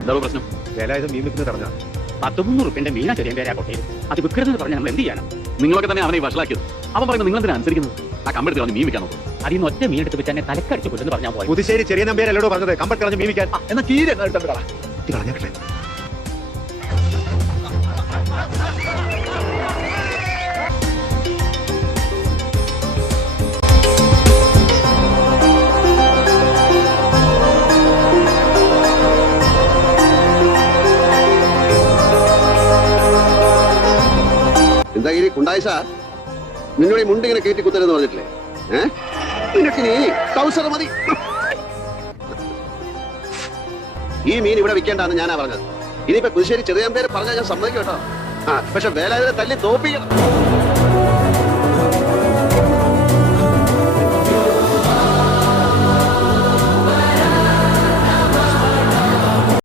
എന്താ പ്രശ്നം? വേലായുധ മീൻ വിൽക്കുന്നത് തടഞ്ഞ 100 റുപ്യന്റെ മീനാ ചെറിയ പേരാ കൊട്ടയിൽ. അത് വിൽക്കരുതെന്ന് പറഞ്ഞാൽ നമ്മൾ എന്ത് ചെയ്യണം? നിങ്ങളൊക്കെ തന്നെ അവനെ വഷളാക്കിയത്. അവൻ പറയുന്നത് നിങ്ങൾ എന്തിനാ അനുസരിക്കുന്നത്? ആ കമ്പെടുത്ത് കളഞ്ഞ് മീൻ വിൽക്കാൻ നോക്കും. അതിൽ നിന്ന് ഒറ്റ മീൻ എടുത്ത് വെച്ചാൽ തലക്കടിച്ചു കൊല്ലെന്ന് പറഞ്ഞാൽ പോയി. പുതുശ്ശേരി ചെറിയ നമ്പ്യാരല്ലോ പറഞ്ഞത് കമ്പട്ട് കളഞ്ഞ് മീൻ വിൽക്കാൻ. എന്നാ കീരി കളഞ്ഞേട്ടെ. എന്താ ഈ കുണ്ടായിസ നിന്നോട് ഈ മുണ്ടിങ്ങനെ കയറ്റി കുത്തരെന്ന് പറഞ്ഞിട്ടില്ലേ? നിനക്കിനി ട്രൗസർ മതി. ഈ മീൻ ഇവിടെ വിൽക്കേണ്ടെന്ന് ഞാനാ പറഞ്ഞത്. ഇനിയിപ്പോ പുതുശ്ശേരി ചെറിയ പേര് പറഞ്ഞാൽ ഞാൻ സമ്മതിക്കും കേട്ടോ. പക്ഷെ വേലായുധനെ തല്ലി തോപ്പിക്കണം.